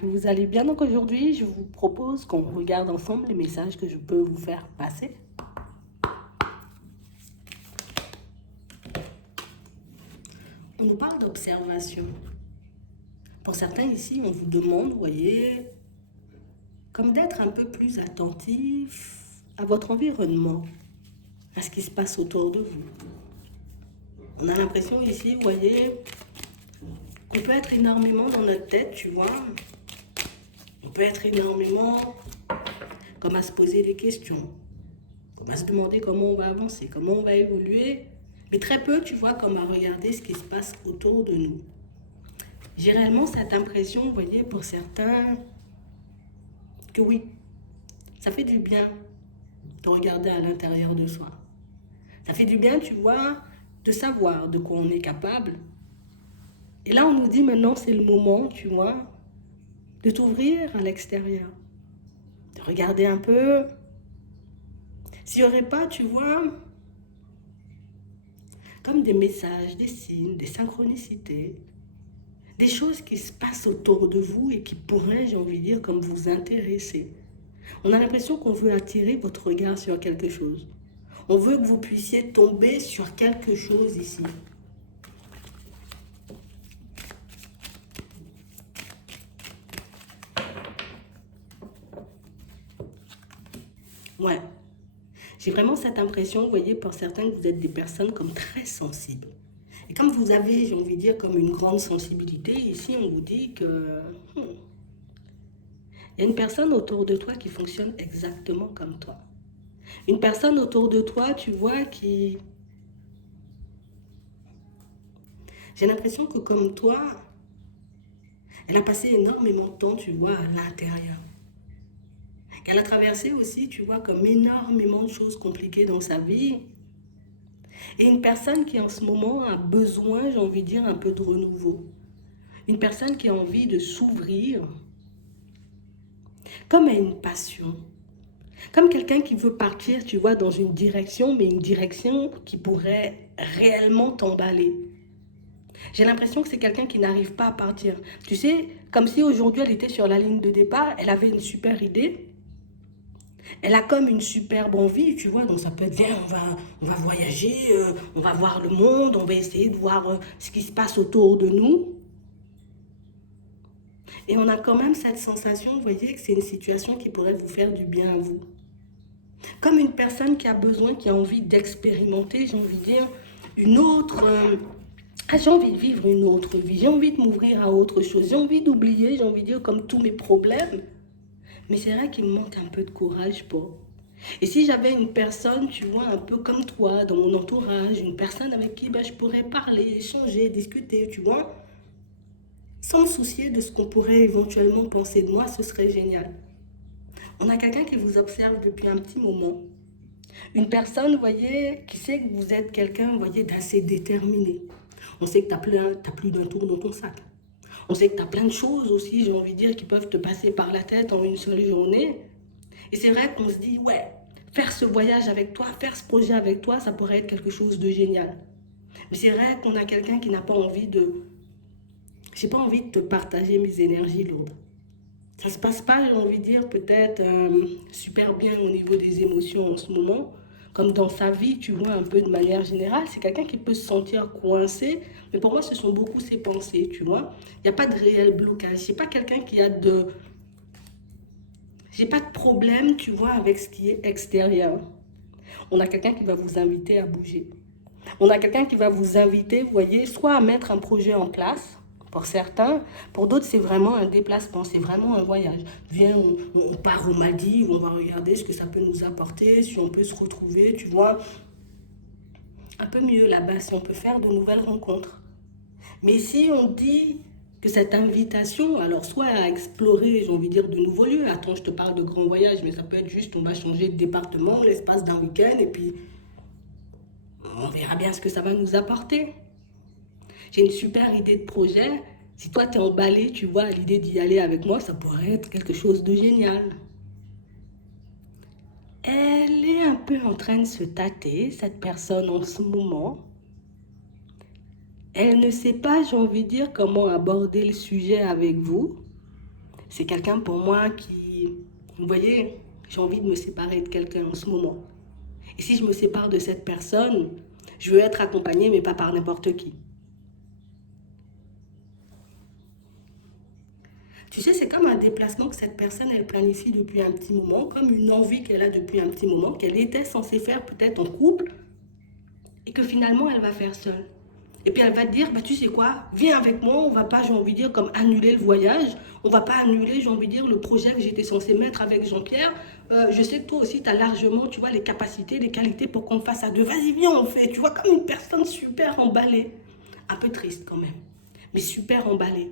que vous allez bien. Donc aujourd'hui, je vous propose qu'on regarde ensemble les messages que je peux vous faire passer. On nous parle d'observation. Pour certains ici, on vous demande, vous voyez, comme d'être un peu plus attentif à votre environnement, à ce qui se passe autour de vous. On a l'impression ici, vous voyez, qu'on peut être énormément dans notre tête, tu vois. On peut être énormément comme à se poser des questions, comme à se demander comment on va avancer, comment on va évoluer, mais très peu, tu vois, comme à regarder ce qui se passe autour de nous. J'ai réellement cette impression, vous voyez, pour certains, que oui, ça fait du bien de regarder à l'intérieur de soi. Ça fait du bien, tu vois, de savoir de quoi on est capable. Et là, on nous dit maintenant, c'est le moment, tu vois, de t'ouvrir à l'extérieur, de regarder un peu. S'il n'y aurait pas, tu vois, comme des messages, des signes, des synchronicités, des choses qui se passent autour de vous et qui pourraient, j'ai envie de dire, comme vous intéresser. On a l'impression qu'on veut attirer votre regard sur quelque chose. On veut que vous puissiez tomber sur quelque chose ici. Ouais. J'ai vraiment cette impression, vous voyez, pour certains, que vous êtes des personnes comme très sensibles. Et comme vous avez, j'ai envie de dire, comme une grande sensibilité, ici, on vous dit que il y a une personne autour de toi qui fonctionne exactement comme toi. Une personne autour de toi, tu vois, qui... J'ai l'impression que comme toi, elle a passé énormément de temps, tu vois, à l'intérieur. Qu'elle a traversé aussi, tu vois, comme énormément de choses compliquées dans sa vie. Et une personne qui en ce moment a besoin, j'ai envie de dire, un peu de renouveau. Une personne qui a envie de s'ouvrir, comme à une passion. Comme quelqu'un qui veut partir, tu vois, dans une direction, mais une direction qui pourrait réellement t'emballer. J'ai l'impression que c'est quelqu'un qui n'arrive pas à partir. Tu sais, comme si aujourd'hui elle était sur la ligne de départ, elle avait une super idée, elle a comme une superbe envie, tu vois, donc ça peut être, viens, on va voyager, on va voir le monde, on va essayer de voir ce qui se passe autour de nous. Et on a quand même cette sensation, vous voyez, que c'est une situation qui pourrait vous faire du bien à vous. Comme une personne qui a besoin, qui a envie d'expérimenter, j'ai envie de dire, une autre... j'ai envie de vivre une autre vie, j'ai envie de m'ouvrir à autre chose, j'ai envie d'oublier, j'ai envie de dire, comme tous mes problèmes. Mais c'est vrai qu'il me manque un peu de courage pour. Et si j'avais une personne, tu vois, un peu comme toi, dans mon entourage, une personne avec qui je pourrais parler, échanger, discuter, tu vois, sans me soucier de ce qu'on pourrait éventuellement penser de moi, ce serait génial. On a quelqu'un qui vous observe depuis un petit moment. Une personne, vous voyez, qui sait que vous êtes quelqu'un, vous voyez, d'assez déterminé. On sait que tu as plus d'un tour dans ton sac. On sait que tu as plein de choses aussi, j'ai envie de dire, qui peuvent te passer par la tête en une seule journée. Et c'est vrai qu'on se dit, ouais, faire ce voyage avec toi, faire ce projet avec toi, ça pourrait être quelque chose de génial. Mais c'est vrai qu'on a quelqu'un qui n'a pas envie de... J'ai pas envie de te partager mes énergies lourdes. Ça se passe pas, j'ai envie de dire, peut-être super bien au niveau des émotions en ce moment, comme dans sa vie, tu vois, un peu de manière générale. C'est quelqu'un qui peut se sentir coincé, mais pour moi, ce sont beaucoup ses pensées, tu vois. Il n'y a pas de réel blocage. C'est pas quelqu'un qui a de... J'ai pas de problème, tu vois, avec ce qui est extérieur. On a quelqu'un qui va vous inviter à bouger. On a quelqu'un qui va vous inviter, vous voyez, soit à mettre un projet en place, pour certains. Pour d'autres, c'est vraiment un déplacement, c'est vraiment un voyage. Viens, on part aux Maldives, on va regarder ce que ça peut nous apporter, si on peut se retrouver, tu vois, un peu mieux là-bas, si on peut faire de nouvelles rencontres. Mais si on dit que cette invitation, alors soit à explorer, j'ai envie de dire, de nouveaux lieux, attends, je te parle de grands voyages, mais ça peut être juste, on va changer de département l'espace d'un week-end, et puis on verra bien ce que ça va nous apporter. J'ai une super idée de projet. Si toi, t'es emballé, tu vois, à l'idée d'y aller avec moi, ça pourrait être quelque chose de génial. Elle est un peu en train de se tâter, cette personne, en ce moment. Elle ne sait pas, j'ai envie de dire, comment aborder le sujet avec vous. c'est quelqu'un pour moi qui, vous voyez, j'ai envie de me séparer de quelqu'un en ce moment. Et si je me sépare de cette personne, je veux être accompagnée, mais pas par n'importe qui. Tu sais, c'est comme un déplacement que cette personne, elle planifie depuis un petit moment, comme une envie qu'elle a depuis un petit moment, qu'elle était censée faire peut-être en couple, et que finalement, elle va faire seule. Et puis elle va te dire, bah, tu sais quoi, viens avec moi, on va pas, j'ai envie de dire, comme annuler le voyage, on va pas annuler, j'ai envie de dire, le projet que j'étais censé mettre avec Jean-Pierre. Je sais que toi aussi, tu as largement, tu vois, les capacités, les qualités pour qu'on fasse à deux. Vas-y, viens, on fait, tu vois, comme une personne super emballée. Un peu triste quand même, mais super emballée.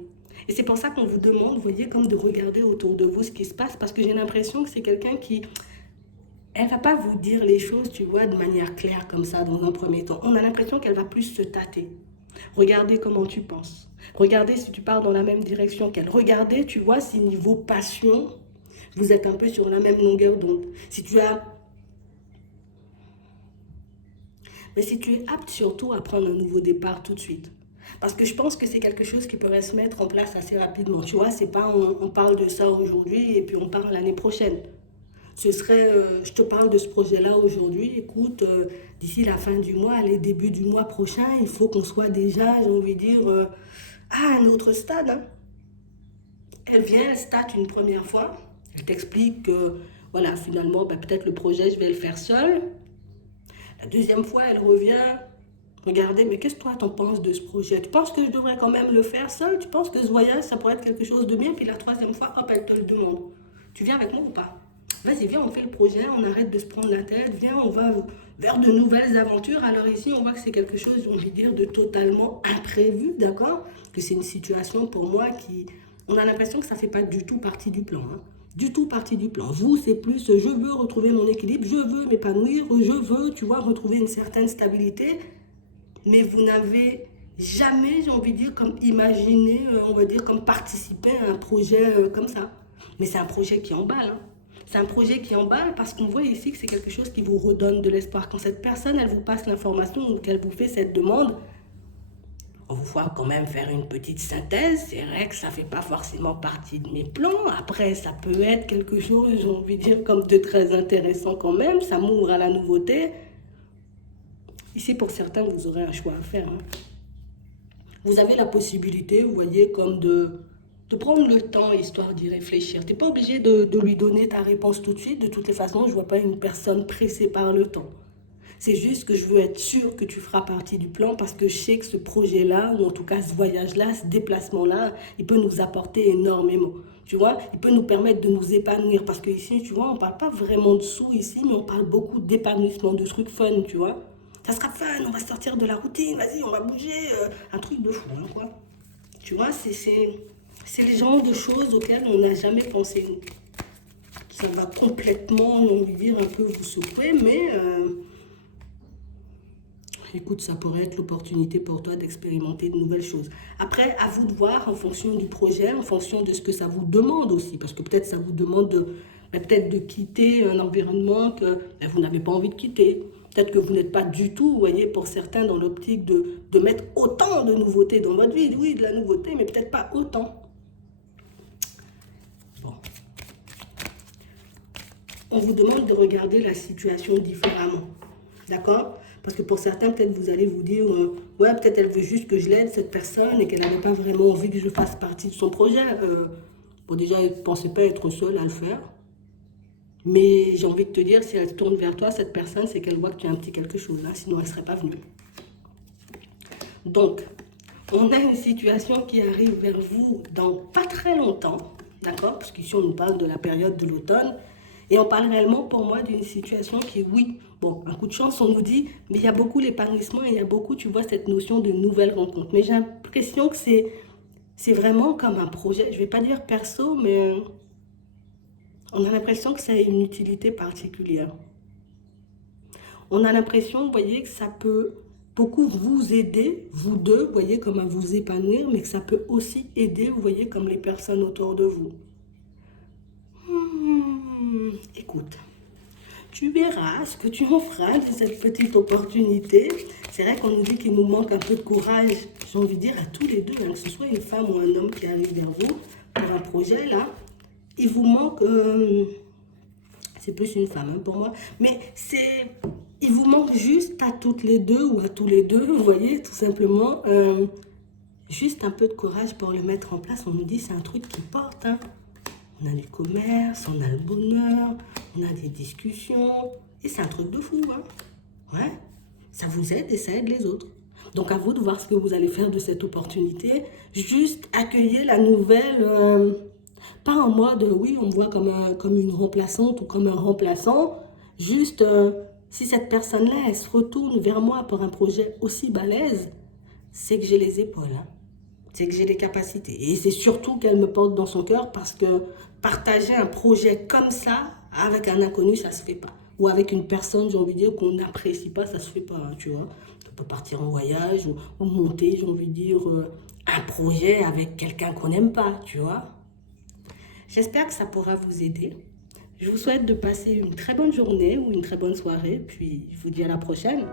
Et c'est pour ça qu'on vous demande, vous voyez, comme de regarder autour de vous ce qui se passe, parce que j'ai l'impression que c'est quelqu'un qui, elle ne va pas vous dire les choses, tu vois, de manière claire comme ça dans un premier temps. On a l'impression qu'elle va plus se tâter. Regardez comment tu penses. Regardez si tu pars dans la même direction qu'elle. Regardez, tu vois, si niveau passion, vous êtes un peu sur la même longueur d'onde. Si tu as... Mais si tu es apte surtout à prendre un nouveau départ tout de suite. Parce que je pense que c'est quelque chose qui pourrait se mettre en place assez rapidement. Tu vois, c'est pas on parle de ça aujourd'hui et puis on parle l'année prochaine. Ce serait, je te parle de ce projet-là aujourd'hui, écoute, d'ici la fin du mois, les débuts du mois prochain, il faut qu'on soit déjà, j'ai envie de dire, à un autre stade. Hein. Elle vient, elle state une première fois, elle t'explique que, voilà, finalement, ben, peut-être le projet, je vais le faire seule. La deuxième fois, elle revient, regardez, mais qu'est-ce que toi t'en penses de ce projet? Tu penses que je devrais quand même le faire seule? Tu penses que ce voyage, ça pourrait être quelque chose de bien? Puis la troisième fois, hop, elle te le demande. Tu viens avec moi ou pas? Vas-y, viens, on fait le projet, on arrête de se prendre la tête, viens, on va vers de nouvelles aventures. Alors ici, on voit que c'est quelque chose, j'ai envie de dire, de totalement imprévu, d'accord? Que c'est une situation pour moi qui... On a l'impression que ça ne fait pas du tout partie du plan, hein. Du tout partie du plan. Vous, c'est plus, je veux retrouver mon équilibre, je veux m'épanouir, je veux, tu vois, retrouver une certaine stabilité, mais vous n'avez jamais, j'ai envie de dire, comme imaginé, on va dire, comme participer à un projet comme ça. Mais c'est un projet qui emballe, hein. C'est un projet qui emballe parce qu'on voit ici que c'est quelque chose qui vous redonne de l'espoir. Quand cette personne, elle vous passe l'information ou qu'elle vous fait cette demande, on vous voit quand même faire une petite synthèse. C'est vrai que ça ne fait pas forcément partie de mes plans. Après, ça peut être quelque chose, j'ai envie de dire, comme de très intéressant quand même. Ça m'ouvre à la nouveauté. Ici, pour certains, vous aurez un choix à faire, hein. Vous avez la possibilité, vous voyez, comme de prendre le temps, histoire d'y réfléchir. Tu n'es pas obligé de lui donner ta réponse tout de suite. De toutes les façons, je ne vois pas une personne pressée par le temps. C'est juste que je veux être sûre que tu feras partie du plan parce que je sais que ce projet-là, ou en tout cas ce voyage-là, ce déplacement-là, il peut nous apporter énormément. Tu vois, il peut nous permettre de nous épanouir parce que ici, tu vois, on ne parle pas vraiment de sous ici, mais on parle beaucoup d'épanouissement, de trucs fun, tu vois. Ça sera fun, on va sortir de la routine, vas-y, on va bouger, un truc de fou, hein, quoi. Tu vois, c'est le genre de choses auxquelles on n'a jamais pensé, nous. Ça va complètement, on va dire, un peu vous secouer, mais écoute, ça pourrait être l'opportunité pour toi d'expérimenter de nouvelles choses. Après, à vous de voir en fonction du projet, en fonction de ce que ça vous demande aussi, parce que peut-être ça vous demande peut-être de quitter un environnement que vous n'avez pas envie de quitter. Peut-être que vous n'êtes pas du tout, vous voyez, pour certains, dans l'optique de mettre autant de nouveautés dans votre vie. Oui, de la nouveauté, mais peut-être pas autant. Bon. On vous demande de regarder la situation différemment. D'accord? Parce que pour certains, peut-être vous allez vous dire, ouais, peut-être elle veut juste que je l'aide, cette personne, et qu'elle n'avait pas vraiment envie que je fasse partie de son projet. Bon, déjà, elle ne pensait pas être seule à le faire. Mais j'ai envie de te dire, si elle se tourne vers toi, cette personne, c'est qu'elle voit que tu as un petit quelque chose, hein, sinon elle ne serait pas venue. Donc, on a une situation qui arrive vers vous dans pas très longtemps, d'accord? Parce qu'ici, on nous parle de la période de l'automne. Et on parle réellement pour moi d'une situation qui, oui, bon, un coup de chance, on nous dit, mais il y a beaucoup l'épanouissement et il y a beaucoup, tu vois, cette notion de nouvelle rencontre. Mais j'ai l'impression que c'est vraiment comme un projet, je ne vais pas dire perso, mais on a l'impression que ça a une utilité particulière. On a l'impression, vous voyez, que ça peut beaucoup vous aider, vous deux, vous voyez, comme à vous épanouir, mais que ça peut aussi aider, vous voyez, comme les personnes autour de vous. Écoute, tu verras ce que tu en feras de cette petite opportunité. C'est vrai qu'on nous dit qu'il nous manque un peu de courage, j'ai envie de dire à tous les deux, hein, que ce soit une femme ou un homme qui arrive vers vous pour un projet là. il vous manque, c'est plus une femme hein, pour moi, mais il vous manque juste à toutes les deux ou à tous les deux, vous voyez, tout simplement, juste un peu de courage pour le mettre en place. On nous dit c'est un truc qui porte, hein. On a du commerce, on a le bonheur, on a des discussions, et c'est un truc de fou, hein. Ouais, ça vous aide et ça aide les autres. Donc à vous de voir ce que vous allez faire de cette opportunité. Juste accueillir la nouvelle, pas en mode oui, on me voit comme une remplaçante ou comme un remplaçant. Juste si cette personne-là, elle se retourne vers moi pour un projet aussi balèze, c'est que j'ai les épaules, hein. C'est que j'ai les capacités. Et c'est surtout qu'elle me porte dans son cœur parce que partager un projet comme ça avec un inconnu, ça se fait pas. Ou avec une personne, j'ai envie de dire, qu'on n'apprécie pas, ça se fait pas, hein, tu vois. On peut partir en voyage ou monter, j'ai envie de dire, un projet avec quelqu'un qu'on n'aime pas, tu vois. J'espère que ça pourra vous aider. Je vous souhaite de passer une très bonne journée ou une très bonne soirée, puis je vous dis à la prochaine.